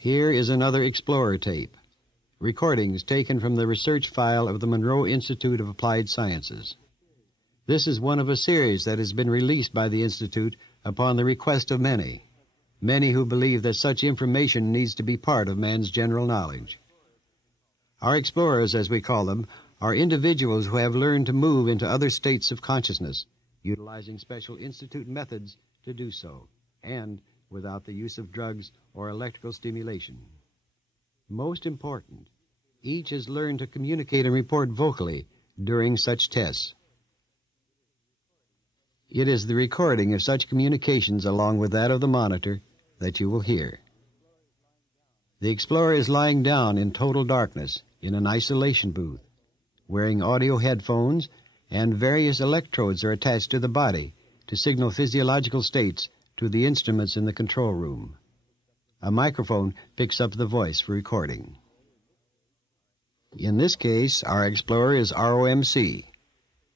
Here is another Explorer tape, recordings taken from the research file of the Monroe Institute of Applied Sciences. This is one of a series that has been released by the Institute upon the request of many who believe that such information needs to be part of man's general knowledge. Our explorers, as we call them, are individuals who have learned to move into other states of consciousness, utilizing special Institute methods to do so, and without the use of drugs or electrical stimulation. Most important, each has learned to communicate and report vocally during such tests. It is the recording of such communications along with that of the monitor that you will hear. The explorer is lying down in total darkness in an isolation booth, wearing audio headphones, and various electrodes are attached to the body to signal physiological states to the instruments in the control room. A microphone picks up the voice for recording. In this case, our explorer is ROMC.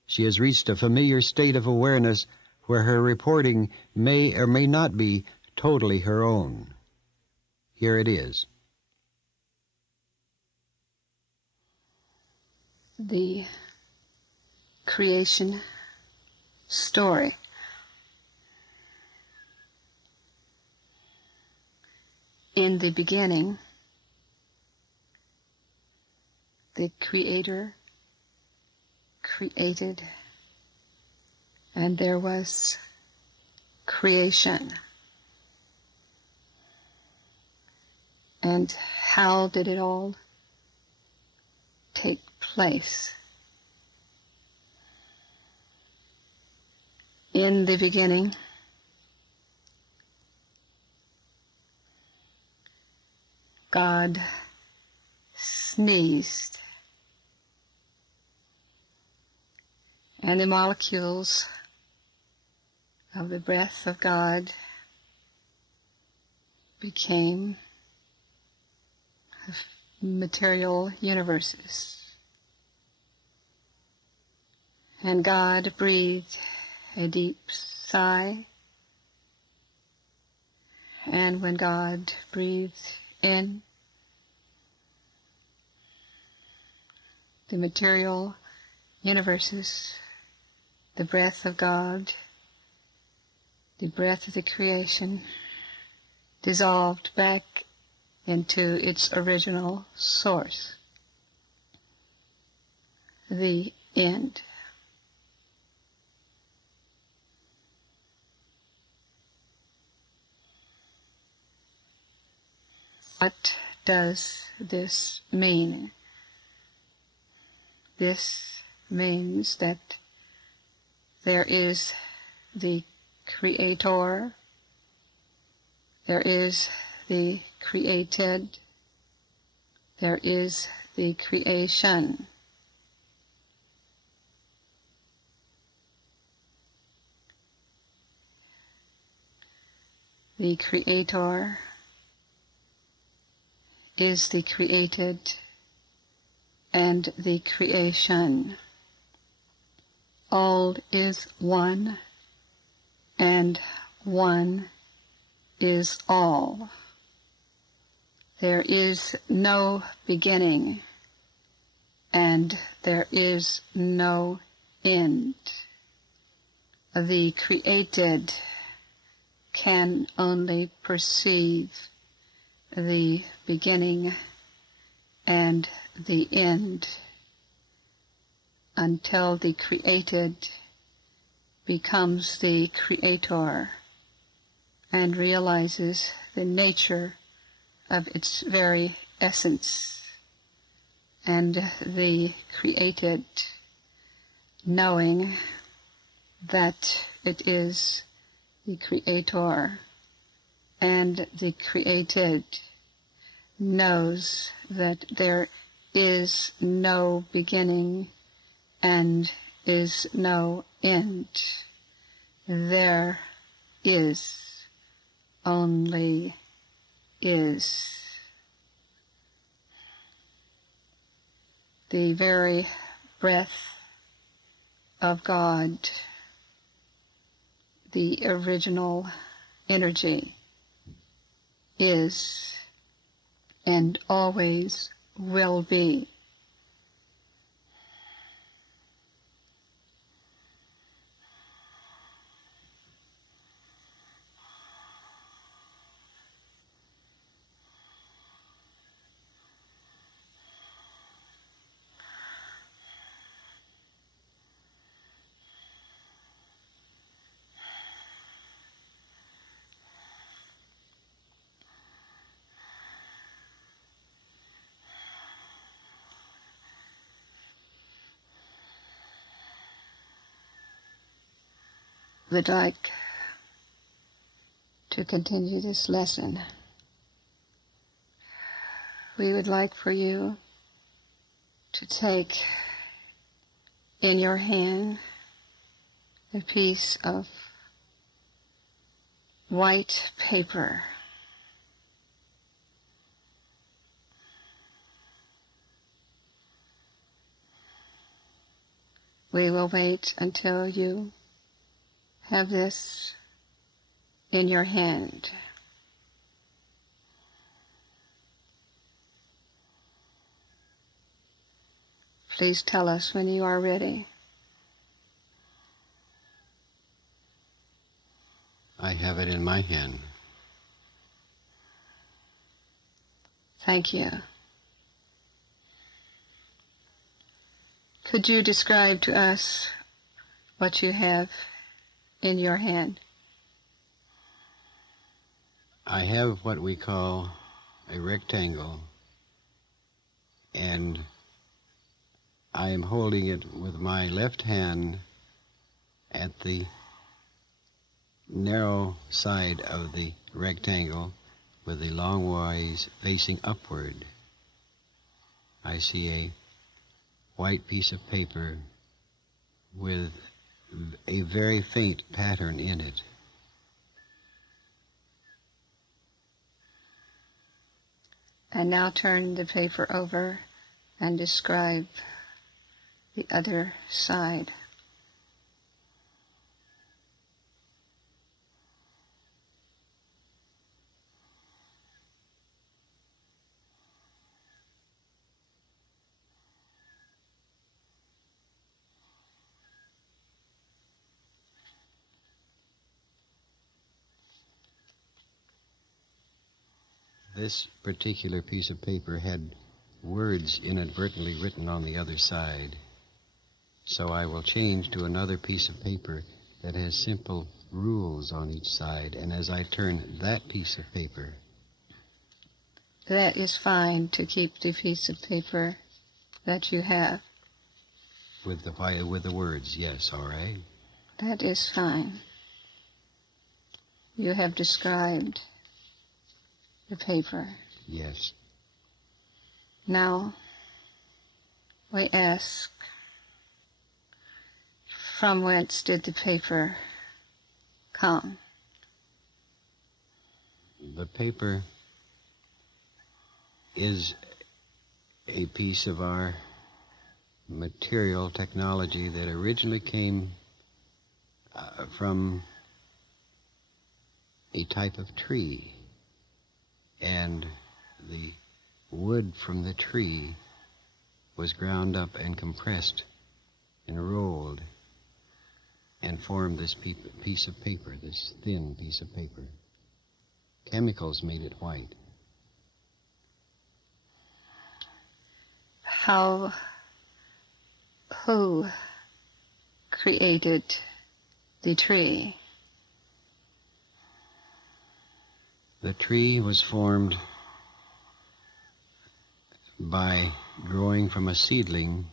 She has reached a familiar state of awareness where her reporting may or may not be totally her own. Here it is. The creation story. In the beginning, the Creator created, and there was creation. And how did it all take place? In the beginning, God sneezed, and the molecules of the breath of God became material universes. And God breathed a deep sigh, and when God breathed in, the material universes, the breath of God, the breath of the creation, dissolved back into its original source, the end. What does this mean? This means that there is the Creator, there is the created, there is the creation. The Creator is the created and the creation. All is one, and one is all. There is no beginning, and there is no end. The created can only perceive the beginning and the end until the created becomes the creator and realizes the nature of its very essence. And the created, knowing that it is the creator, and the created knows that there is no beginning and is no end. There is only is. The very breath of God, the original energy, is and always will be. Would like to continue this lesson. We would like for you to take in your hand a piece of white paper. We will wait until you have this in your hand. Please tell us when you are ready. I have it in my hand. Thank you. Could you describe to us what you have in your hand? I have what we call a rectangle, and I am holding it with my left hand at the narrow side of the rectangle with the long ways facing upward. I see a white piece of paper with a very faint pattern in it. And now turn the paper over and describe the other side. This particular piece of paper had words inadvertently written on the other side. So I will change to another piece of paper that has simple rules on each side. And as I turn that piece of paper... That is fine to keep the piece of paper that you have. With the words, yes, all right. That is fine. You have described the paper. Yes. Now, we ask, from whence did the paper come? The paper is a piece of our material technology that originally came from a type of tree, and the wood from the tree was ground up and compressed and rolled and formed this piece of paper, this thin piece of paper. Chemicals made it white. Who created the tree? The tree was formed by growing from a seedling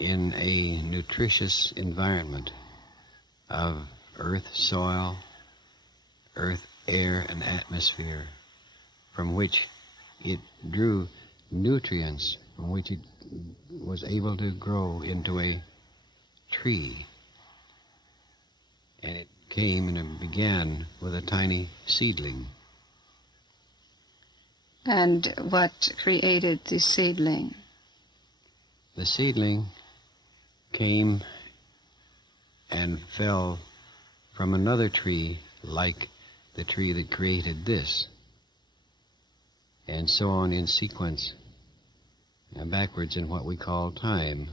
in a nutritious environment of earth, soil, earth, air, and atmosphere, from which it drew nutrients, from which it was able to grow into a tree. And it came and it began with a tiny seedling. And what created the seedling? The seedling came and fell from another tree like the tree that created this. and so on in sequence, backwards in what we call time,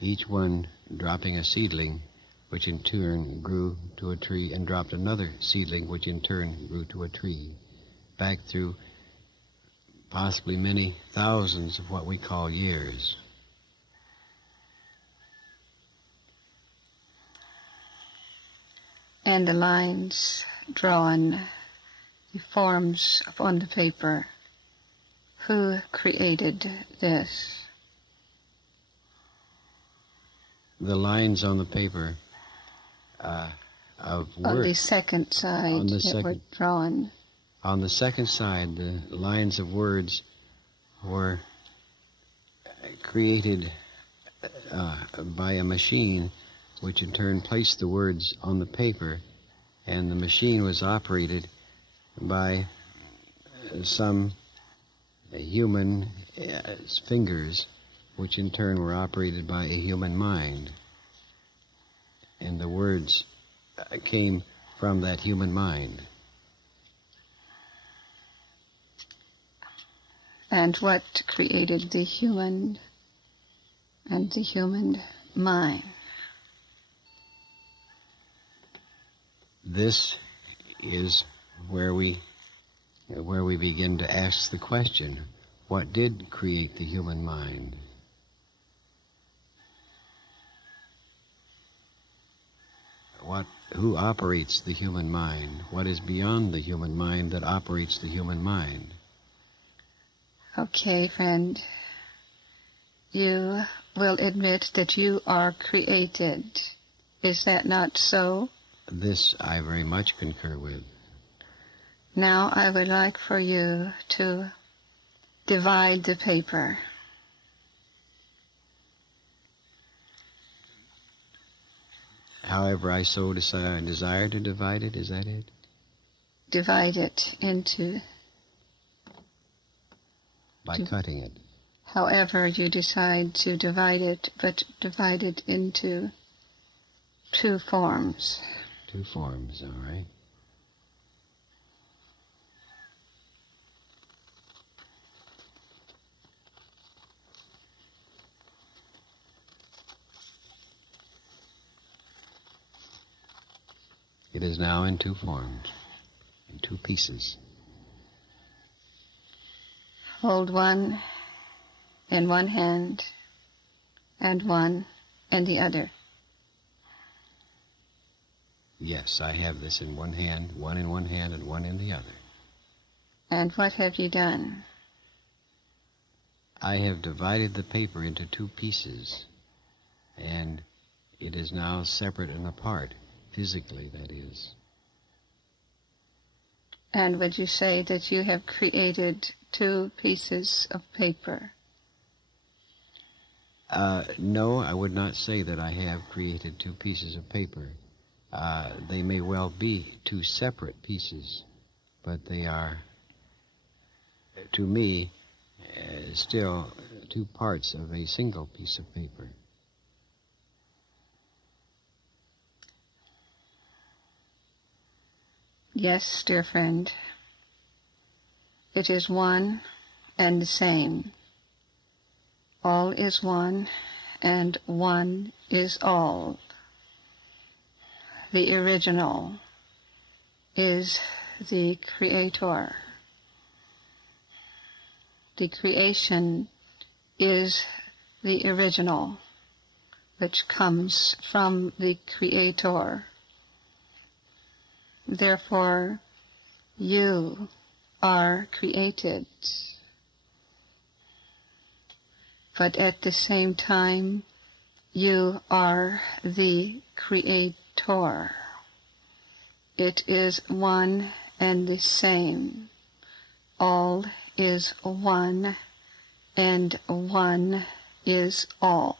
each one dropping a seedling, which in turn grew to a tree, and dropped another seedling, which in turn grew to a tree, back through possibly many thousands of what we call years. And the lines drawn, the forms upon the paper, who created this? The lines on the paper of work. On the second side that were drawn. On the second side, the lines of words were created by a machine, which in turn placed the words on the paper, and the machine was operated by some human fingers, which in turn were operated by a human mind. And the words came from that human mind. And what created the human and the human mind? This is where we begin to ask the question, what did create the human mind? Who operates the human mind? What is beyond the human mind that operates the human mind? Okay, friend. You will admit that you are created. Is that not so? This I very much concur with. Now I would like for you to divide the paper. However I so desire to divide it, is that it? Divide it into... By cutting it. However you decide to divide it, but divide it into two forms. Two forms, all right. It is now in two forms, in two pieces. Hold one in one hand and one in the other. Yes, I have this in one hand and one in the other. And what have you done? I have divided the paper into two pieces, and it is now separate and apart, physically, that is. And would you say that you have created two pieces of paper? No, I would not say that I have created two pieces of paper. They may well be two separate pieces, but they are, to me, still two parts of a single piece of paper. Yes, dear friend. It is one and the same. All is one, and one is all. The original is the Creator. The creation is the original, which comes from the Creator. Therefore, you are created. But at the same time, you are the Creator. It is one and the same. All is one, and one is all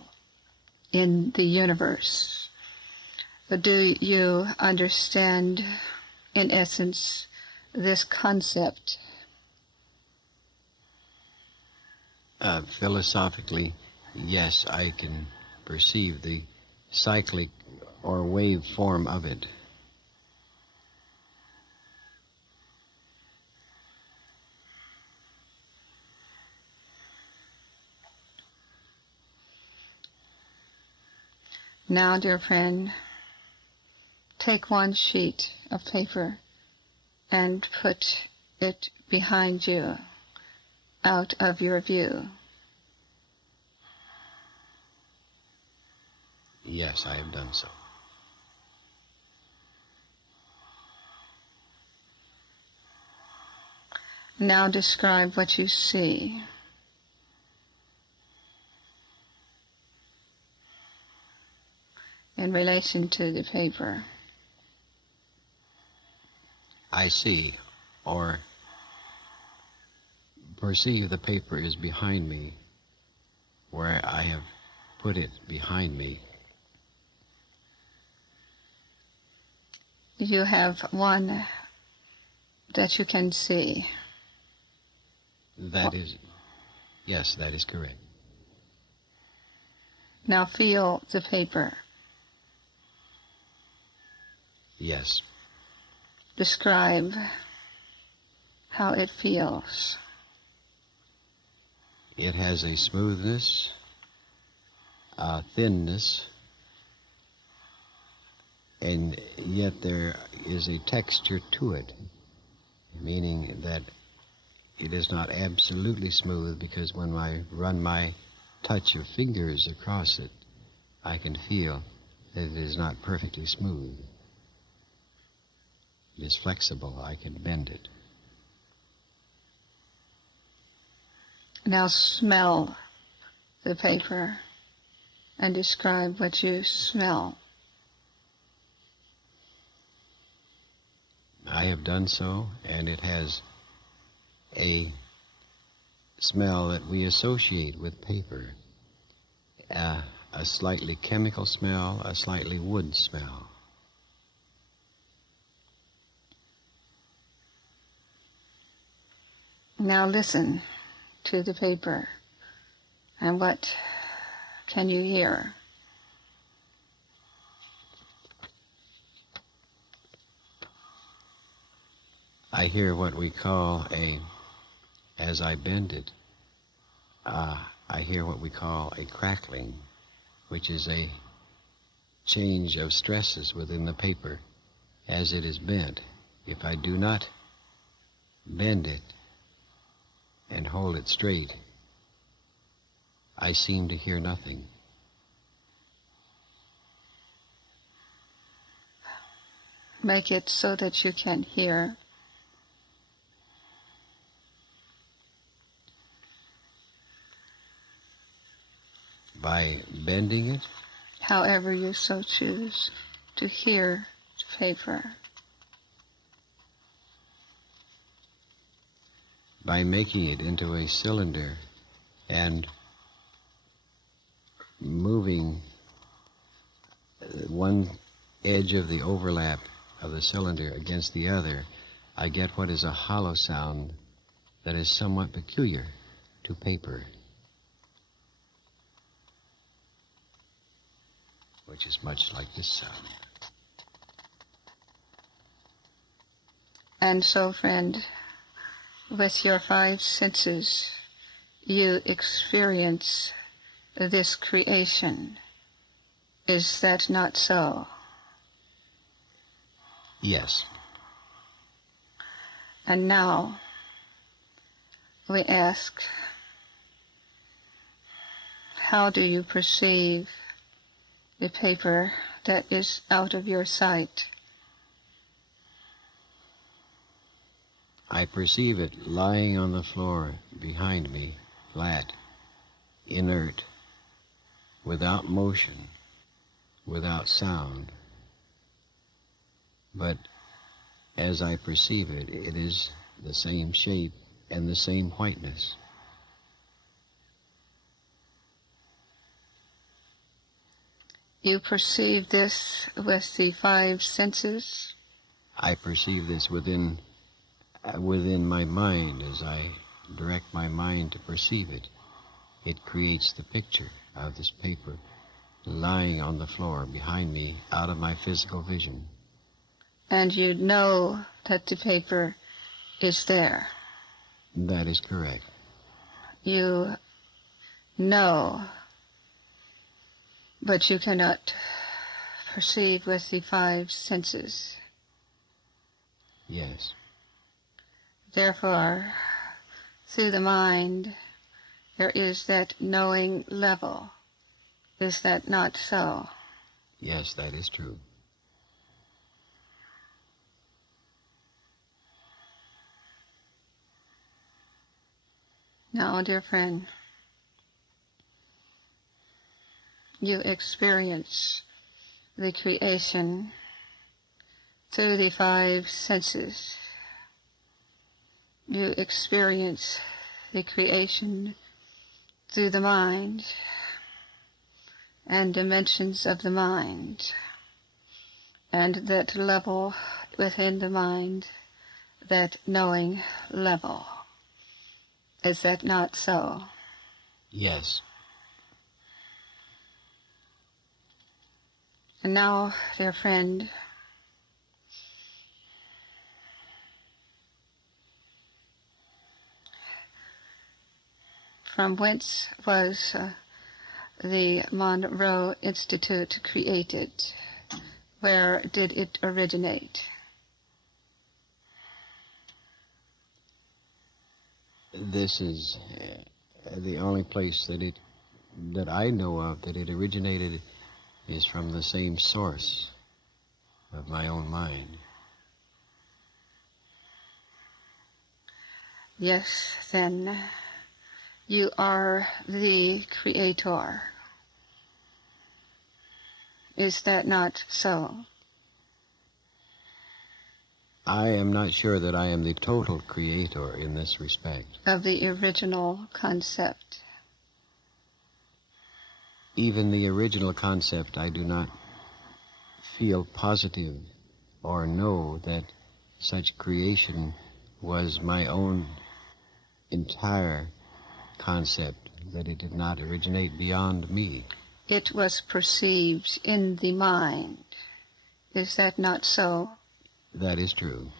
in the universe. Do you understand, in essence, this concept? Philosophically, yes, I can perceive the cyclic or wave form of it. Now, dear friend, take one sheet of paper and put it behind you, out of your view. Yes, I have done so. Now describe what you see. In relation to the paper. I see, or perceive the paper is behind me, where I have put it behind me. You have one that you can see. That is, yes, that is correct. Now feel the paper. Yes. Describe how it feels. It has a smoothness, a thinness, and yet there is a texture to it, meaning that it is not absolutely smooth, because when I run my touch of fingers across it, I can feel that it is not perfectly smooth. It is flexible. I can bend it. Now smell the paper and describe what you smell. I have done so, and it has a smell that we associate with paper. A slightly chemical smell, a slightly wood smell. Now listen to the paper, and what can you hear? I hear what we call as I bend it, I hear what we call a crackling, which is a change of stresses within the paper as it is bent. If I do not bend it and hold it straight, I seem to hear nothing. Make it so that you can hear. By bending it? However you so choose to hear the paper. By making it into a cylinder and moving one edge of the overlap of the cylinder against the other, I get what is a hollow sound that is somewhat peculiar to paper, which is much like this sound. And so, friend, with your five senses, you experience this creation. Is that not so? Yes. And now we ask, how do you perceive the paper that is out of your sight? I perceive it lying on the floor behind me, flat, inert, without motion, without sound. But as I perceive it, it is the same shape and the same whiteness. You perceive this with the five senses? I perceive this within my mind as I direct my mind to perceive it. It creates the picture of this paper lying on the floor behind me out of my physical vision. And you know that the paper is there. That is correct. You know, but you cannot perceive with the five senses. Yes. Therefore, through the mind, there is that knowing level. Is that not so? Yes, that is true. Now, dear friend, you experience the creation through the five senses. You experience the creation through the mind and dimensions of the mind, and that level within the mind, that knowing level. Is that not so? Yes. And now, dear friend, from whence was the Monroe Institute created? Where did it originate? This is the only place that I know of that it originated is from the same source of my own mind. Yes, then you are the creator. Is that not so? I am not sure that I am the total creator in this respect. Of the original concept. Even the original concept, I do not feel positive or know that such creation was my own entire concept, that it did not originate beyond me. It was perceived in the mind. Is that not so? That is true.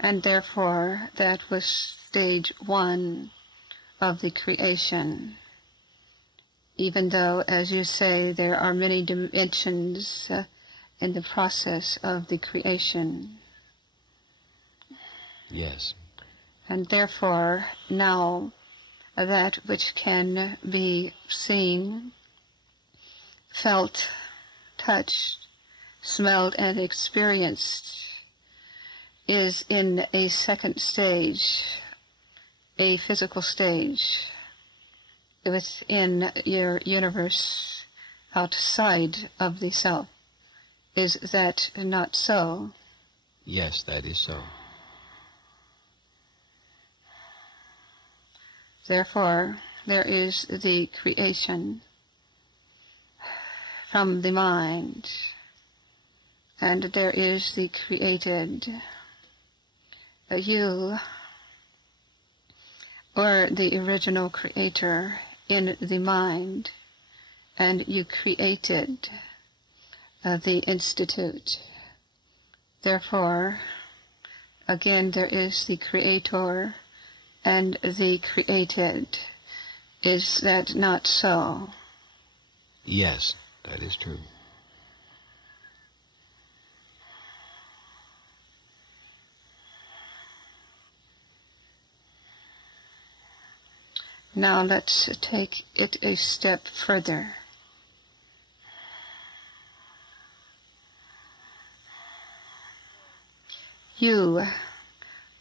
And therefore, that was stage one of the creation. Even though, as you say, there are many dimensions in the process of the creation. Yes. And therefore, now, that which can be seen, felt, touched, smelled, and experienced is in a second stage, a physical stage, within your universe outside of the self. Is that not so? Yes, that is so. Therefore, there is the creation from the mind, and there is the created. You, or the original creator in the mind, and you created the institute. Therefore, again, there is the creator and the created. Is that not so? Yes, that is true. Now let's take it a step further. You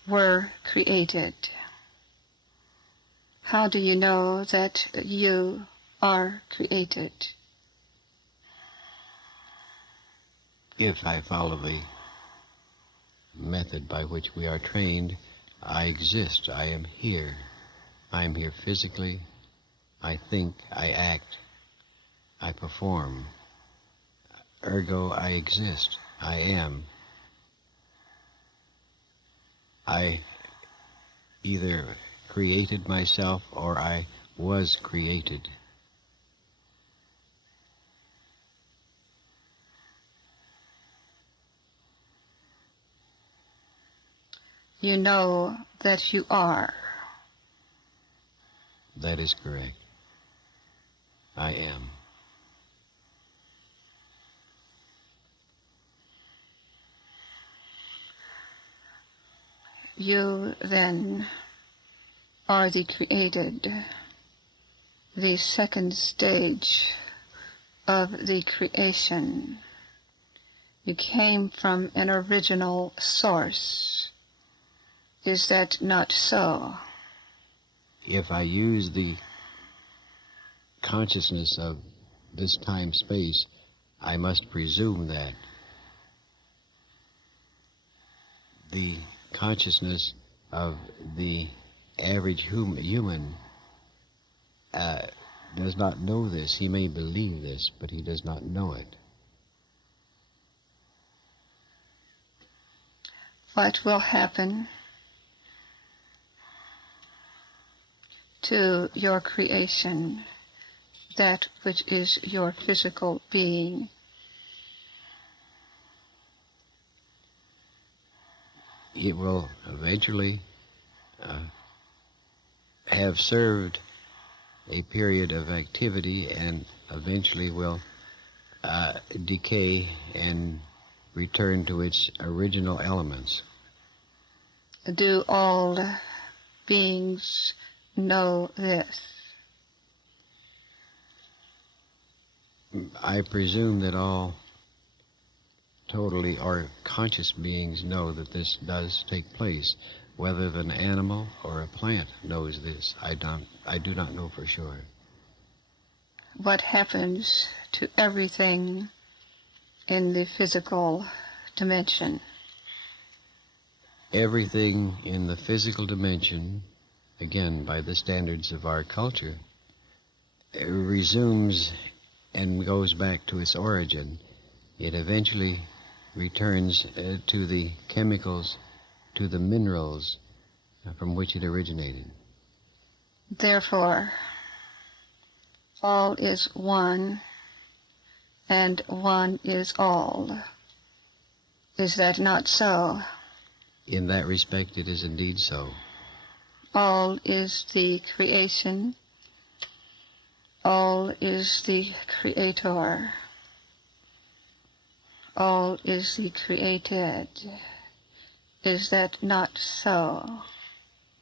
were created. How do you know that you are created? If I follow the method by which we are trained, I exist. I am here. I am here physically. I think, I act, I perform. Ergo, I exist. I am. I either created myself or I was created. You know that you are. That is correct. I am. you then are the created, the second stage of the creation. You came from an original source. Is that not so? If I use the consciousness of this time-space, I must presume that the consciousness of the average human does not know this. He may believe this, but he does not know it. What will happen to your creation, that which is your physical being? It will eventually have served a period of activity and eventually will decay and return to its original elements. Do all beings know this? I presume that all totally or conscious beings know that this does take place. Whether an animal or a plant knows this, I do not know for sure. What happens to everything in the physical dimension? Everything in the physical dimension, again, by the standards of our culture, resumes and goes back to its origin. It eventually returns to the chemicals, to the minerals from which it originated. Therefore, all is one, and one is all. Is that not so? In that respect, it is indeed so. All is the creation. All is the creator. All is the created. Is that not so?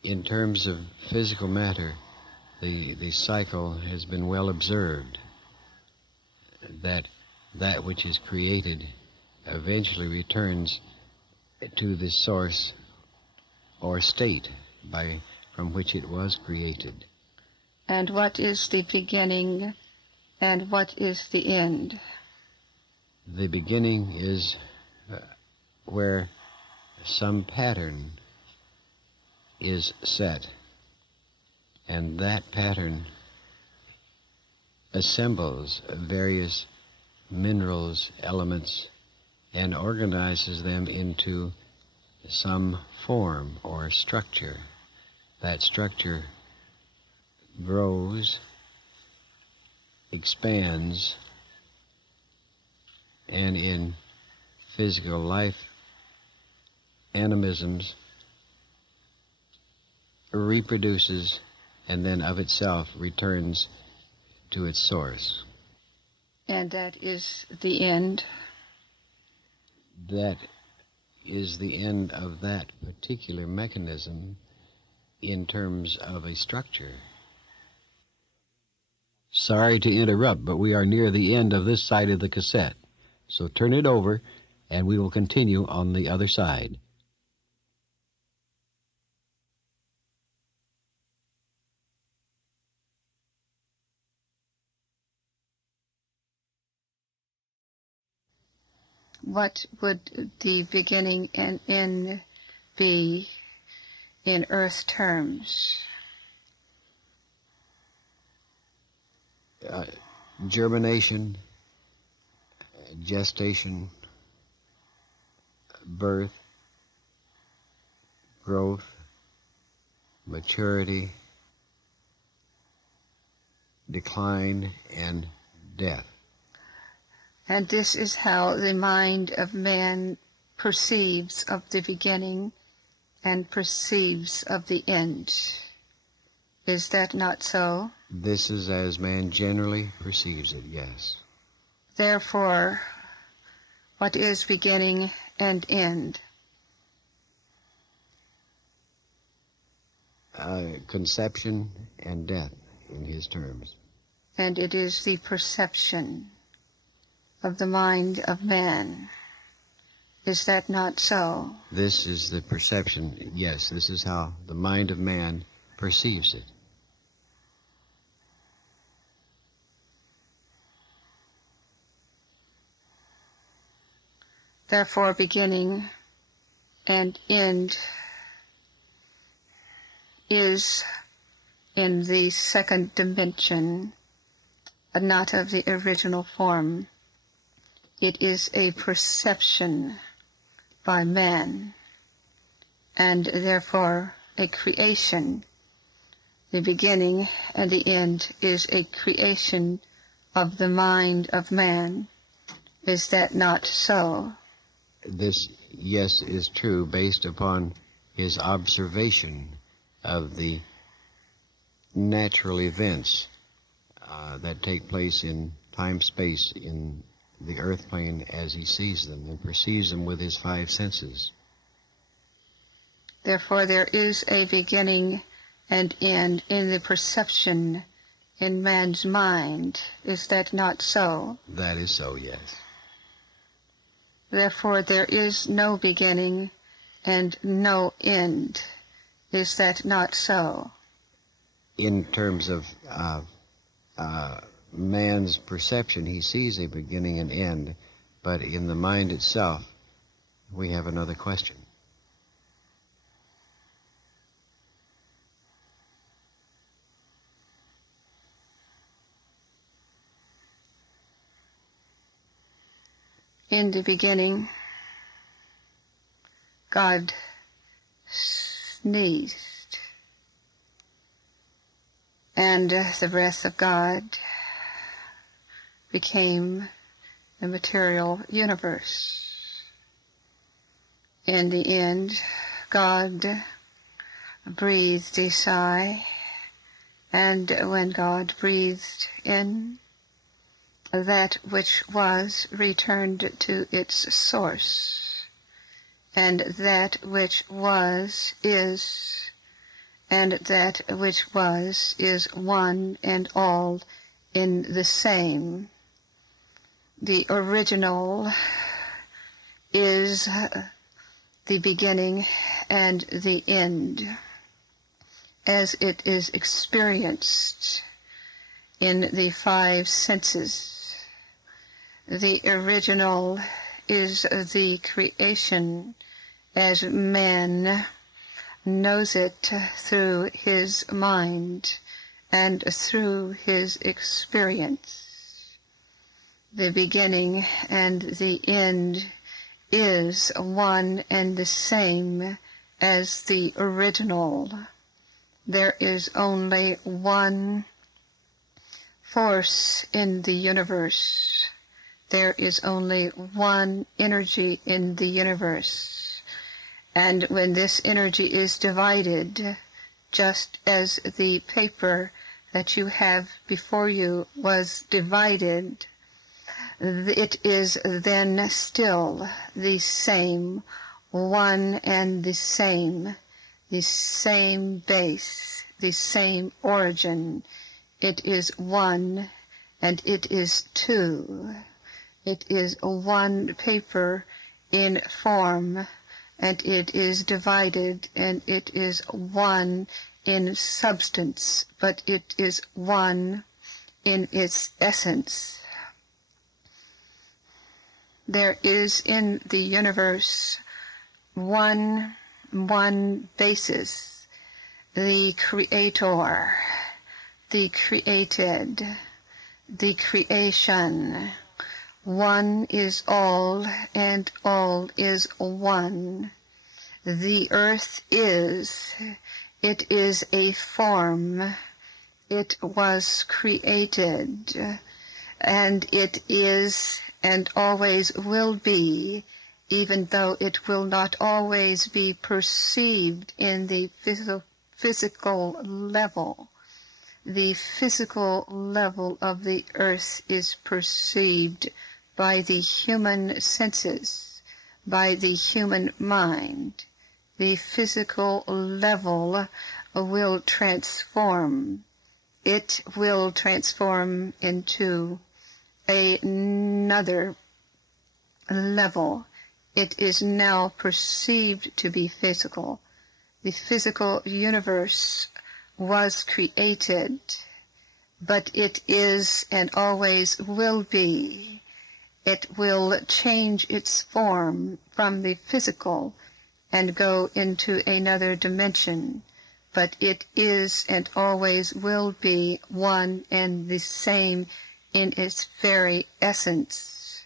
In terms of physical matter, the cycle has been well observed, that which is created eventually returns to the source or state from which it was created. And what is the beginning and what is the end? The beginning is where some pattern is set, and that pattern assembles various minerals, elements, and organizes them into some form or structure. That structure grows, expands, and in physical life, animisms, reproduces and then of itself returns to its source. And that is the end? That is the end of that particular mechanism in terms of a structure. Sorry to interrupt, but we are near the end of this side of the cassette. So turn it over and we will continue on the other side. What would the beginning and end be in earth terms? Germination, gestation, birth, growth, maturity, decline, and death. And this is how the mind of man perceives of the beginning and perceives of the end. Is that not so? This is as man generally perceives it, yes. Therefore, what is beginning and end? conception and death in his terms. And it is the perception of the mind of man. Is that not so? This is the perception, yes, this is how the mind of man perceives it. Therefore, beginning and end is in the second dimension, not of the original form. It is a perception by man, and therefore a creation. The beginning and the end is a creation of the mind of man. Is that not so? This, yes, is true based upon his observation of the natural events that take place in time-space in the earth plane as he sees them and perceives them with his five senses. Therefore, there is a beginning and end in the perception in man's mind. Is that not so? That is so, yes. Therefore, there is no beginning and no end. Is that not so? In terms of man's perception, he sees a beginning and end, but in the mind itself, we have another question. In the beginning, God sneezed, and the breath of God became the material universe. In the end, God breathed a sigh, and when God breathed in, that which was returned to its source, and that which was is, and that which was is one and all in the same. The original is the beginning and the end, as it is experienced in the five senses. The original is the creation as man knows it through his mind and through his experience. The beginning and the end is one and the same as the original. There is only one force in the universe. There is only one energy in the universe. And when this energy is divided, just as the paper that you have before you was divided, it is then still the same, one and the same base, the same origin. It is one and it is two. It is one paper in form, and it is divided, and it is one in substance, but it is one in its essence. There is in the universe one basis, the Creator, the created, the creation. One is all, and all is one. The earth is, it is a form. It was created, and it is, and always will be, even though it will not always be perceived in the physical level. The physical level of the earth is perceived by the human senses, by the human mind. the physical level will transform. It will transform into another level. It is now perceived to be physical. The physical universe was created, but it is and always will be. It will change its form from the physical and go into another dimension, but it is and always will be one and the same in its very essence.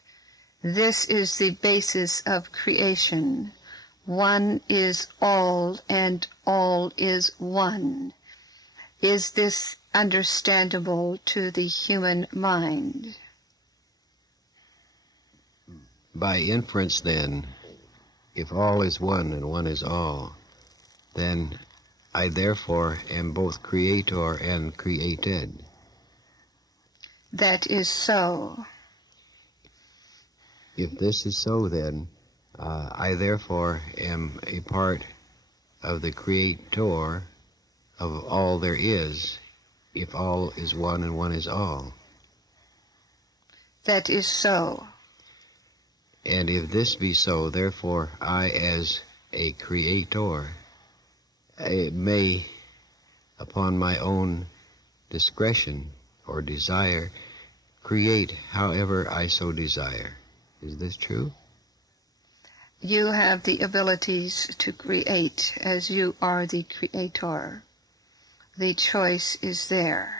This is the basis of creation. One is all and all is one. Is this understandable to the human mind? By inference, then, if all is one and one is all, then I therefore am both creator and created. That is so. If this is so, then I therefore am a part of the creator of all there is, if all is one and one is all. That is so. And if this be so, therefore I, as a creator, I may, upon my own discretion or desire, create however I so desire. Is this true? You have the abilities to create as you are the creator. The choice is there.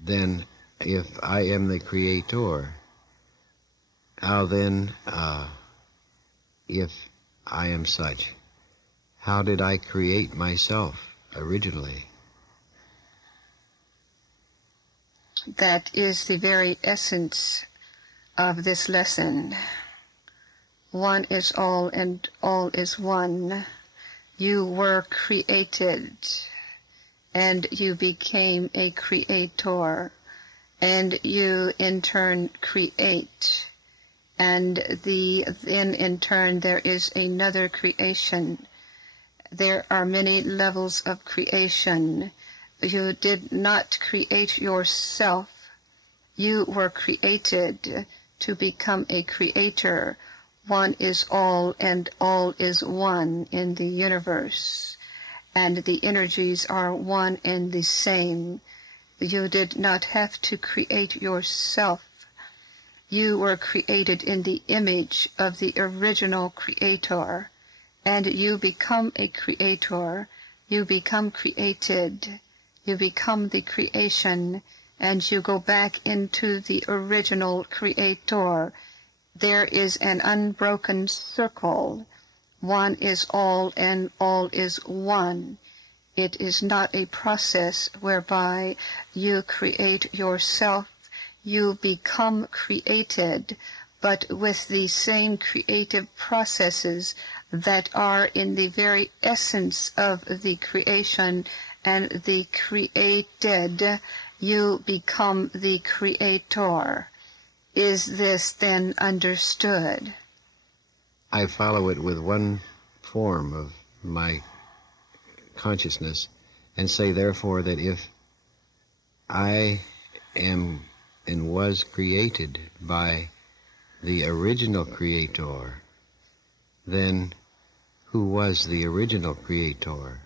Then, if I am the creator, how then, if I am such, how did I create myself originally? That is the very essence of this lesson. One is all and all is one. You were created, and you became a creator, and you in turn create. And then in turn there is another creation. There are many levels of creation. You did not create yourself. You were created to become a creator. One is all and all is one in the universe. And the energies are one and the same. You did not have to create yourself. You were created in the image of the original creator, and you become a creator, you become created, you become the creation, and you go back into the original creator. There is an unbroken circle. One is all and all is one. It is not a process whereby you create yourself. You become created, but with the same creative processes that are in the very essence of the creation and the created, you become the creator. Is this then understood? I follow it with one form of my consciousness and say, therefore, that if I am and was created by the original creator, then who was the original creator?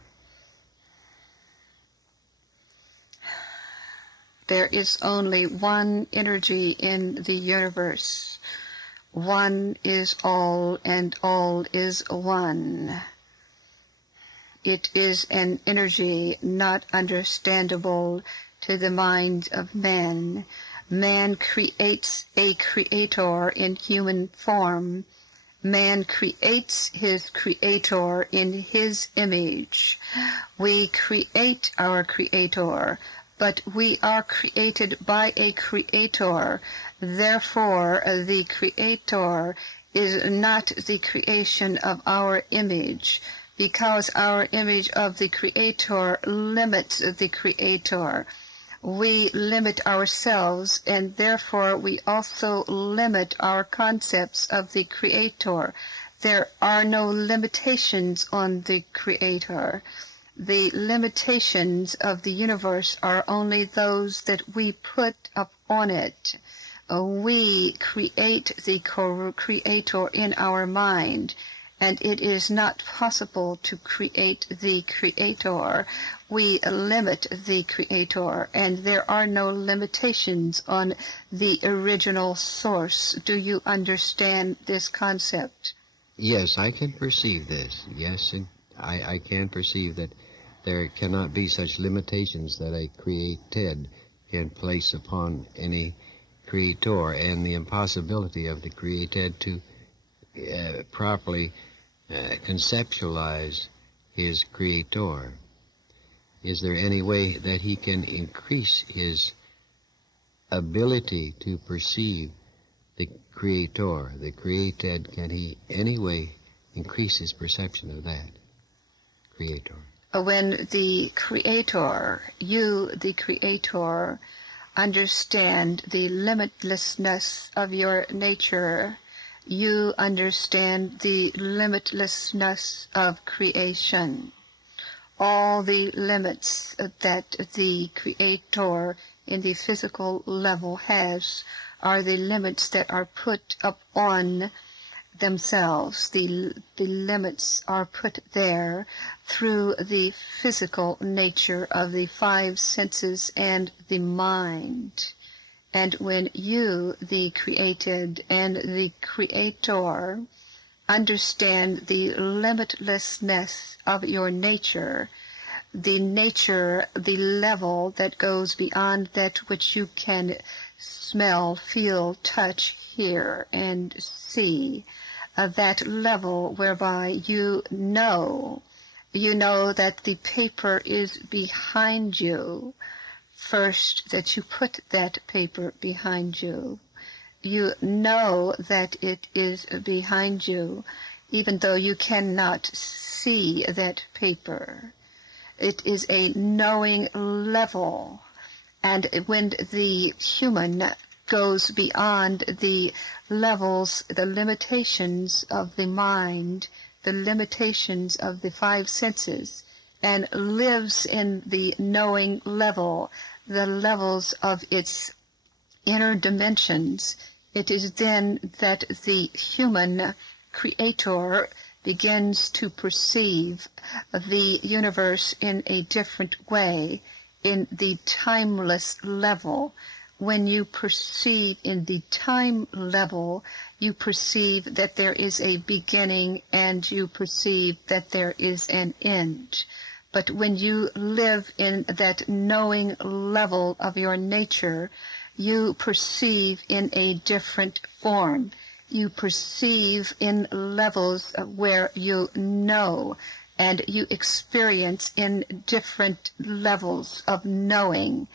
There is only one energy in the universe. One is all and all is one. It is an energy not understandable to the mind of man. Man creates a creator in human form. Man creates his creator in his image. We create our creator, but we are created by a creator. Therefore, the creator is not the creation of our image, because our image of the creator limits the creator. We limit ourselves, and therefore we also limit our concepts of the creator. there are no limitations on the Creator. The limitations of the universe are only those that we put upon it. We create the Creator in our mind, and it is not possible to create the Creator. We limit the Creator, and there are no limitations on the original source. Do you understand this concept? Yes, I can perceive this. Yes, and I can perceive that there cannot be such limitations that a created can place upon any Creator, and the impossibility of the created to properly conceptualize his Creator. Is there any way that he can increase his ability to perceive the Creator, the created? Can he any way increase his perception of that Creator? When the Creator, you, the Creator, understand the limitlessness of your nature, you understand the limitlessness of creation. All the limits that the Creator in the physical level has are the limits that are put upon themselves. The limits are put there through the physical nature of the five senses and the mind. And when you, the created, and the Creator understand the limitlessness of your nature, the level that goes beyond that which you can smell, feel, touch, hear, and see, that level whereby you know that the paper is behind you. First, that you put that paper behind you. You know that it is behind you, even though you cannot see that paper. It is a knowing level. And when the human goes beyond the levels, the limitations of the mind, the limitations of the five senses, and lives in the knowing level, the levels of its inner dimensions, it is then that the human Creator begins to perceive the universe in a different way, in the timeless level. When you perceive in the time level, you perceive that there is a beginning and you perceive that there is an end. But when you live in that knowing level of your nature, you perceive in a different form. You perceive in levels where you know, and you experience in different levels of knowing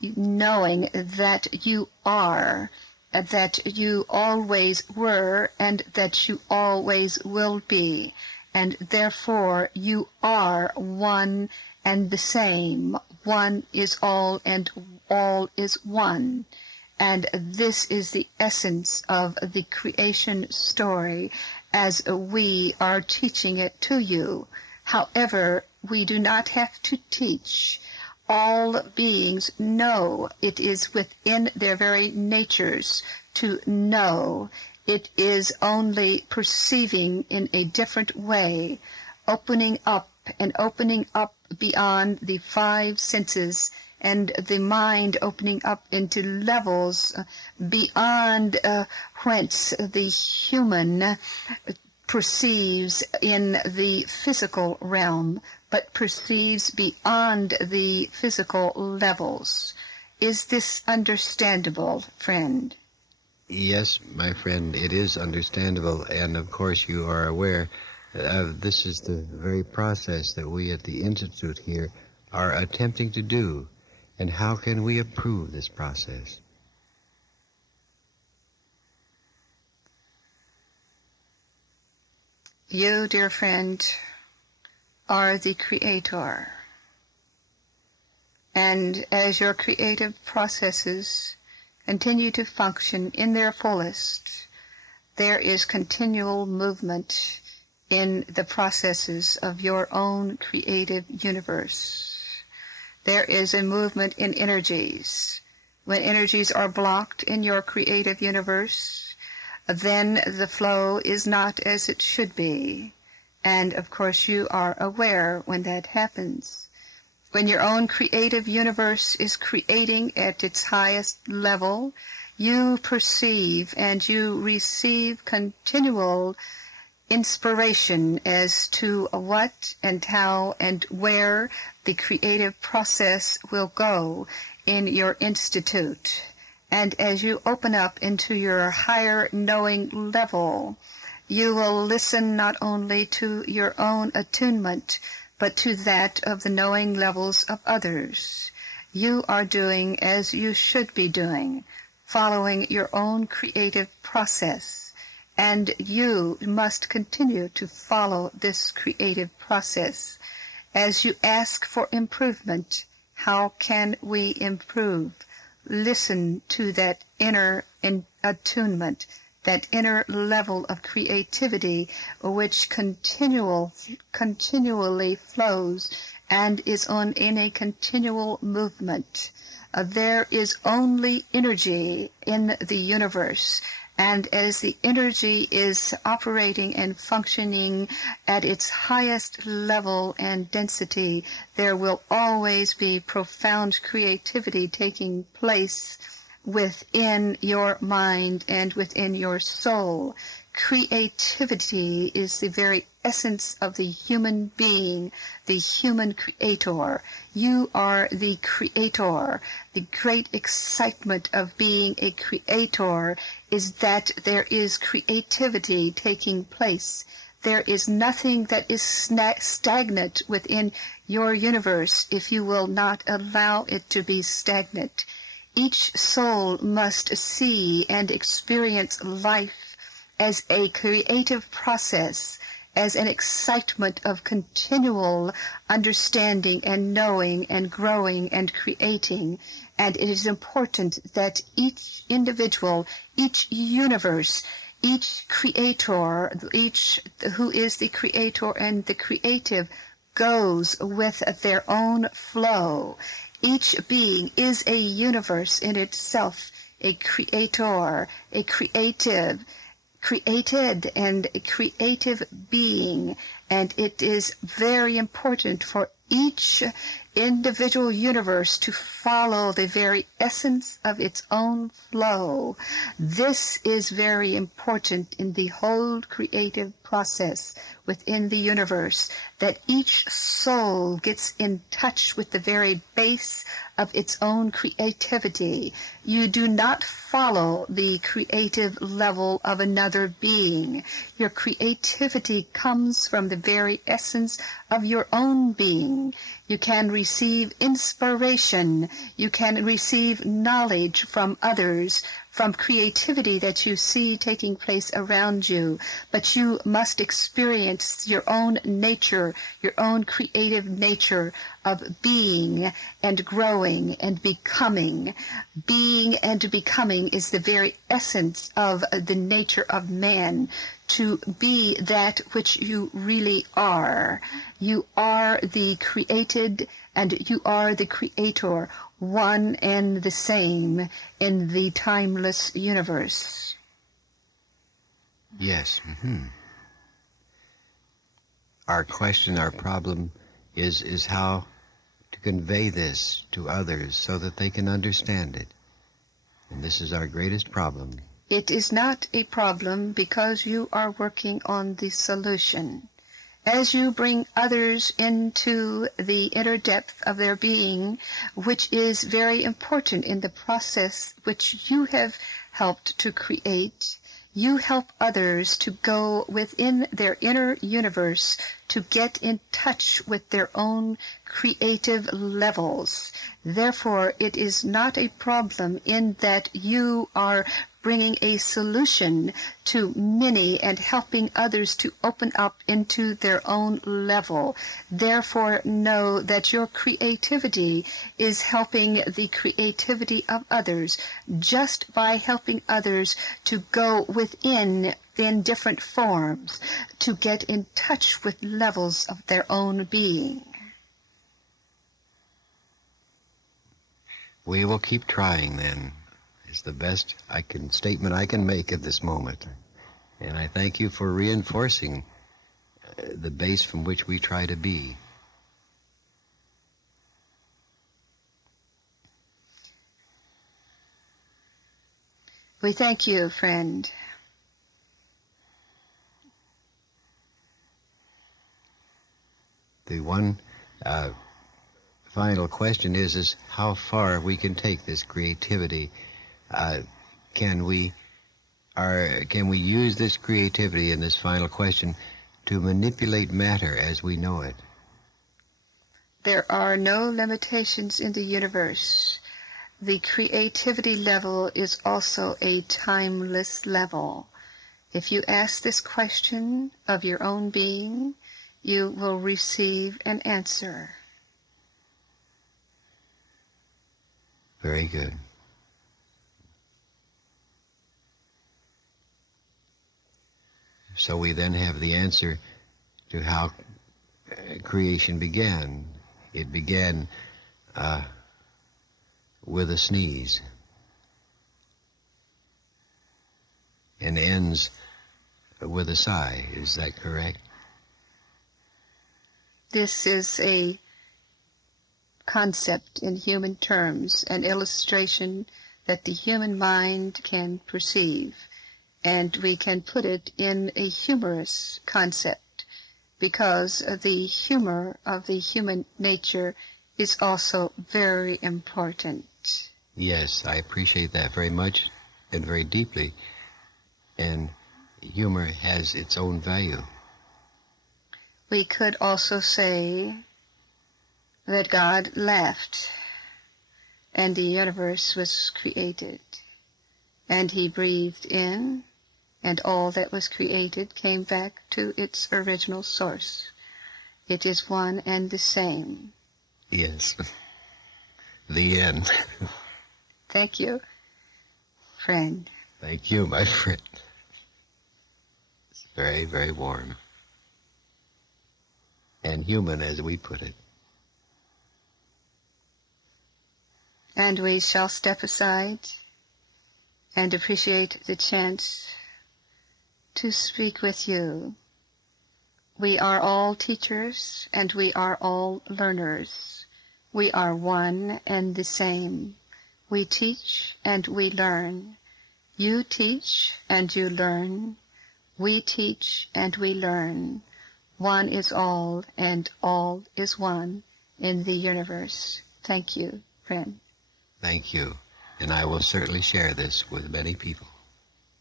that you are, that you always were, and that you always will be. And therefore you are one and the same. One is all and all is one. And this is the essence of the creation story as we are teaching it to you. However, we do not have to teach. All beings know. It is within their very natures to know. It is only perceiving in a different way, opening up beyond the five senses, and the mind opening up into levels beyond whence the human perceives in the physical realm, but perceives beyond the physical levels. Is this understandable, friend? Yes, my friend, it is understandable, and of course you are aware this is the very process that we at the Institute here are attempting to do. And how can we approve this process? You, dear friend, are the Creator. And as your creative processes continue to function in their fullest, there is continual movement in the processes of your own creative universe. There is a movement in energies. When energies are blocked in your creative universe, then the flow is not as it should be. And, of course, you are aware when that happens. When your own creative universe is creating at its highest level, you perceive and you receive continual inspiration as to what and how and where the creative process will go in your institute. And as you open up into your higher knowing level, you will listen not only to your own attunement, but to that of the knowing levels of others. You are doing as you should be doing, following your own creative process. And you must continue to follow this creative process. As you ask for improvement, how can we improve? Listen to that inner attunement, that inner level of creativity which continually flows and is in a continual movement. There is only energy in the universe. And as the energy is operating and functioning at its highest level and density, there will always be profound creativity taking place within your mind and within your soul. Creativity is the very essence of the human being, the human creator. You are the creator. The great excitement of being a creator is that there is creativity taking place. There is nothing that is stagnant within your universe if you will not allow it to be stagnant. Each soul must see and experience life as a creative process, as an excitement of continual understanding and knowing and growing and creating. And it is important that each individual, each universe, each creator, each who is the creator and the creative goes with their own flow. Each being is a universe in itself, a creator, a creative, created and a creative being, and it is very important for each individual universe to follow the very essence of its own flow. This is very important in the whole creative process within the universe, that each soul gets in touch with the very base of its own creativity. You do not follow the creative level of another being. Your creativity comes from the very essence of your own being. You can receive inspiration. You can receive knowledge from others, from creativity that you see taking place around you. But you must experience your own nature, your own creative nature of being and growing and becoming. Being and becoming is the very essence of the nature of man, to be that which you really are. You are the created and you are the creator, one and the same in the timeless universe. Yes. Our question, our problem is how to convey this to others so that they can understand it. And this is our greatest problem. It is not a problem because you are working on the solution. As you bring others into the inner depth of their being, which is very important in the process which you have helped to create, you help others to go within their inner universe to get in touch with their own creative levels. Therefore, it is not a problem in that you are bringing a solution to many and helping others to open up into their own level. Therefore, know that your creativity is helping the creativity of others just by helping others to go within in different forms, to get in touch with levels of their own being. We will keep trying, then. It's the best statement I can make at this moment. And I thank you for reinforcing the base from which we try to be. We thank you, friend. The one final question is how far we can take this creativity. Can we use this creativity in this final question to manipulate matter as we know it? There are no limitations in the universe. The creativity level is also a timeless level. If you ask this question of your own being, you will receive an answer. Very good. So we then have the answer to how creation began. It began with a sneeze and ends with a sigh. Is that correct? This is a concept in human terms, an illustration that the human mind can perceive, and we can put it in a humorous concept because the humor of the human nature is also very important. Yes, I appreciate that very much and very deeply, and humor has its own value. We could also say that God laughed and the universe was created, and he breathed in, and all that was created came back to its original source. It is one and the same. Yes. The end. Thank you, friend. Thank you, my friend. It's very, very warm. And human, as we put it. And we shall step aside and appreciate the chance to speak with you. We are all teachers and we are all learners. We are one and the same. We teach and we learn. You teach and you learn. We teach and we learn. One is all and all is one in the universe. Thank you, friend. Thank you. And I will certainly share this with many people,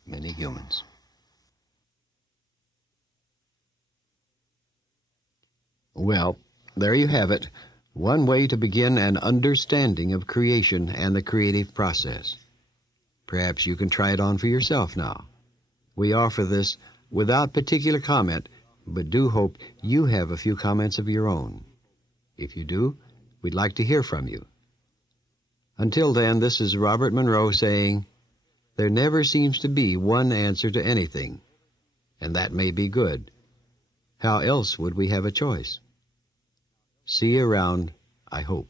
many humans. Well, there you have it. One way to begin an understanding of creation and the creative process. Perhaps you can try it on for yourself now. We offer this without particular comment, but do hope you have a few comments of your own. If you do, we'd like to hear from you. Until then, this is Robert Monroe saying, there never seems to be one answer to anything, and that may be good. How else would we have a choice? See you around, I hope.